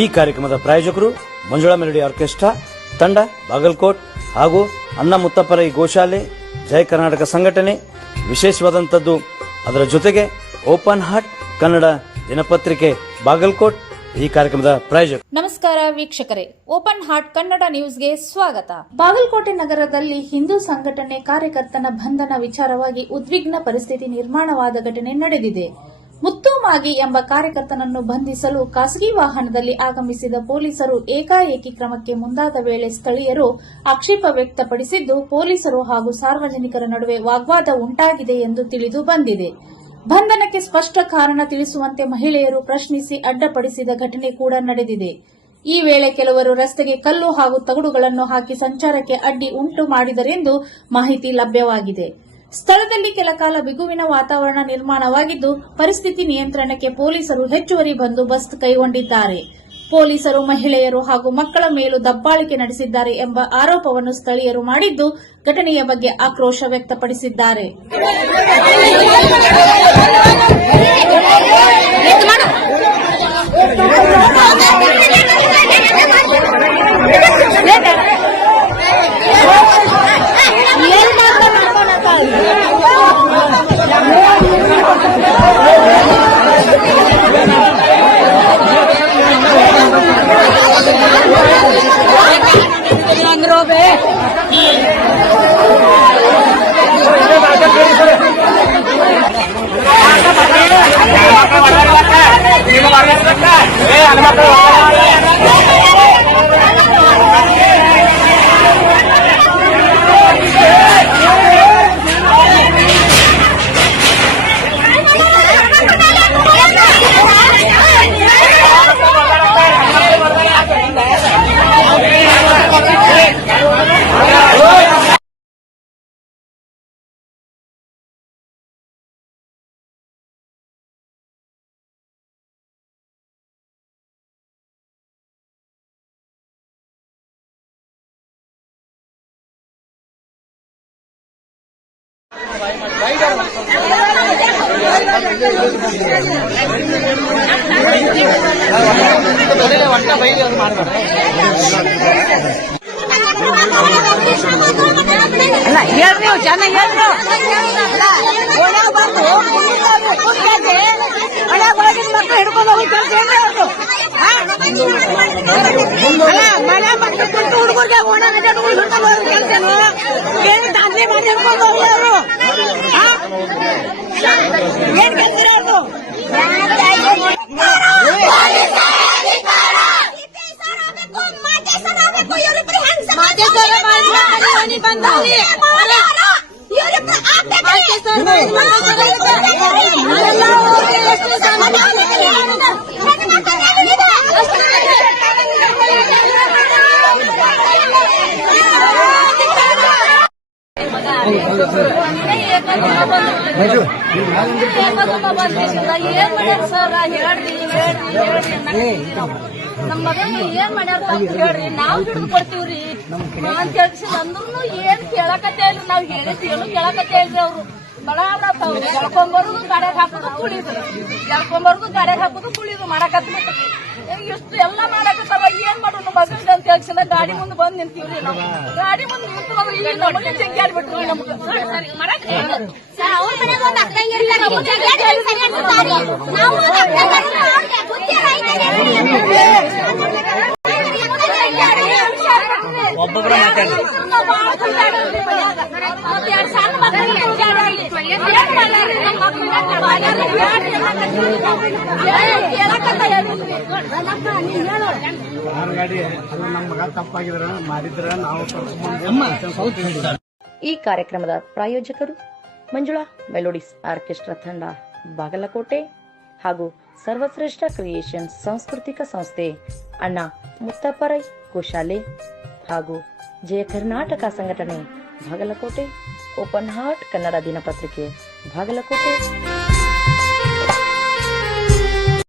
ಈ ಕಾರ್ಯಕ್ರಮದ ಪ್ರಾಯೋಜಕರು ಮಂಜುಳಾ ಮೆಲೋಡಿ ಆರ್ಕೆಸ್ಟ್ರಾ ತಂಡ ಬಾಗಲಕೋಟ್ ಹಾಗೂ ಅಣ್ಣ ಮುತ್ತಪ್ಪರೈ ಗೋಶಾಲೆ ಜಯ ಕರ್ನಾಟಕ ಸಂಘಟನೆ. ವಿಶೇಷವಾದಂಥದ್ದು ಅದರ ಜೊತೆಗೆ ಓಪನ್ ಹಾರ್ಟ್ ಕನ್ನಡ ದಿನಪತ್ರಿಕೆ ಬಾಗಲಕೋಟ್ ಈ ಕಾರ್ಯಕ್ರಮದ ಪ್ರಾಯೋಜಕ. ನಮಸ್ಕಾರ ವೀಕ್ಷಕರೇ, ಓಪನ್ ಹಾರ್ಟ್ ಕನ್ನಡ ನ್ಯೂಸ್ಗೆ ಸ್ವಾಗತ. ಬಾಗಲಕೋಟೆ ನಗರದಲ್ಲಿ ಹಿಂದೂ ಸಂಘಟನೆ ಕಾರ್ಯಕರ್ತನ ಬಂಧನ ವಿಚಾರವಾಗಿ ಉದ್ವಿಗ್ನ ಪರಿಸ್ಥಿತಿ ನಿರ್ಮಾಣವಾದ ಘಟನೆ ನಡೆದಿದೆ. ಮುತ್ತು ಮಾಗಿ ಎಂಬ ಕಾರ್ಯಕರ್ತನನ್ನು ಬಂಧಿಸಲು ಖಾಸಗಿ ವಾಹನದಲ್ಲಿ ಆಗಮಿಸಿದ ಪೊಲೀಸರು ಏಕಾಏಕಿ ಕ್ರಮಕ್ಕೆ ಮುಂದಾದ ವೇಳೆ ಸ್ಥಳೀಯರು ಆಕ್ಷೇಪ ವ್ಯಕ್ತಪಡಿಸಿದ್ದು, ಪೊಲೀಸರು ಹಾಗೂ ಸಾರ್ವಜನಿಕರ ನಡುವೆ ವಾಗ್ವಾದ ಉಂಟಾಗಿದೆ ಎಂದು ತಿಳಿದು ಬಂದಿದೆ. ಬಂಧನಕ್ಕೆ ಸ್ಪಷ್ಟ ಕಾರಣ ತಿಳಿಸುವಂತೆ ಮಹಿಳೆಯರು ಪ್ರಶ್ನಿಸಿ ಅಡ್ಡಪಡಿಸಿದ ಘಟನೆ ಕೂಡ ನಡೆದಿದೆ. ಈ ವೇಳೆ ಕೆಲವರು ರಸ್ತೆಗೆ ಕಲ್ಲು ಹಾಗೂ ತಗಡುಗಳನ್ನು ಹಾಕಿ ಸಂಚಾರಕ್ಕೆ ಅಡ್ಡಿ ಉಂಟು ಮಾಡಿದರೆಂದು ಮಾಹಿತಿ ಲಭ್ಯವಾಗಿದೆ. ಸ್ಥಳದಲ್ಲಿ ಕೆಲಕಾಲ ಬಿಗುವಿನ ವಾತಾವರಣ ನಿರ್ಮಾಣವಾಗಿದ್ದು, ಪರಿಸ್ಥಿತಿ ನಿಯಂತ್ರಣಕ್ಕೆ ಪೊಲೀಸರು ಹೆಚ್ಚುವರಿ ಬಂದೋಬಸ್ತ್ ಕೈಗೊಂಡಿದ್ದಾರೆ. ಪೊಲೀಸರು ಮಹಿಳೆಯರು ಹಾಗೂ ಮಕ್ಕಳ ಮೇಲೂ ದಬ್ಬಾಳಿಕೆ ನಡೆಸಿದ್ದಾರೆ ಎಂಬ ಆರೋಪವನ್ನು ಸ್ಥಳೀಯರು ಮಾಡಿದ್ದು, ಘಟನೆಯ ಬಗ್ಗೆ ಆಕ್ರೋಶ ವ್ಯಕ್ತಪಡಿಸಿದ್ದಾರೆ. ಹೇಳ್ರಿ ಚೆನ್ನಾಗಿ ಹೇಳ್ರು ಮಕ್ಕಳು ಹಿಡ್ಕೊಂಡು ಹೋಗ್ತಾರೆ ಮನೆ ಮಕ್ಕಳು ಕುಂತು ಹುಡುಗರಿಗೆ ಓಣ ಹಿಡ್ಕೊಂಡು ಹೋಗಿ ಕೆಲಸನು ಬೇರೆ ದಾಂಧಲೆ ಮಾಡಿ ಹಿಡ್ಕೊಂಡು ಹೋಗೋರು ಏನ್ ಕೇಳ್ತೀರ ಅವ್ರು ನಮ್ಮ ಮಗನ ಏನ್ ಮಾಡ್ಯಾರ ಹೇಳ್ರಿ, ನಾವ್ ಹಿಡಿದು ಕೊಡ್ತೀವ್ರಿ ಅಂತ ಹೇಳ್ಸಿಲ್ಲ ಅಂದ್ರೂ ಏನ್ ಕೇಳಕತ್ತೇ ಇಲ್ರಿ. ನಾವ್ ಹೇಳಿದ್ವಿ ಏನು ಕೇಳಕತ್ತೇ ಇಲ್ರಿ. ಅವ್ರು ಬಡ ಎಳ್ಕೊಂಬರ್ದು ಗಾಡ್ಯಾಗ ಹಾಕೋದು ಕುಳಿದ್ರು, ಎಳ್ಕೊಂಬರ್ದು ಗಾಡ್ಯಾಗ ಹಾಕೋದು ಕುಳಿದ್ರು ಮಾಡಕತ್ಬಿಟ್ಟು ಇಷ್ಟು ಎಲ್ಲ ಮಾಡಕತ್ತಾವ. ಏನ್ ಮಾಡೋಣ ಮಗಂದ ಅಂತ ಹೇಳ್ಸಿಲ್ಲ. ಗಾಡಿ ಮುಂದೆ ಬಂದ್ ನಿಂತೀವ್ರಿ. ನಾವು ಗಾಡಿ ಮುಂದೆ ನಿಂತ್ಕೊಂಡ್ರಿ ಈಗ ನಮಗೆ ಜಗ್ಗಾಡ್ಬಿಟ್ರಿ. ನಮ್ಗೆ ಒಬ್ಬೊಬ್ಬರ ಈ ಕಾರ್ಯಕ್ರಮದ ಪ್ರಾಯೋಜಕರು ಮಂಜುಳಾ ಮೆಲೋಡಿಸ್ ಆರ್ಕೆಸ್ಟ್ರಾ ತಂಡ ಬಾಗಲಕೋಟೆ ಹಾಗೂ ಸರ್ವಶ್ರೇಷ್ಠ ಕ್ರಿಯೇಷನ್ಸ್ ಸಾಂಸ್ಕೃತಿಕ ಸಂಸ್ಥೆ ಅಣ್ಣ ಮುತ್ತಪ್ಪರೈ ಗೋಶಾಲೆ ಹಾಗೂ ಜಯ ಕರ್ನಾಟಕ ಸಂಘಟನೆ ಬಾಗಲಕೋಟೆ, ಓಪನ್ ಹಾರ್ಟ್ ಕನ್ನಡ ದಿನಪತ್ರಿಕೆ ಬಾಗಲಕೋಟೆ.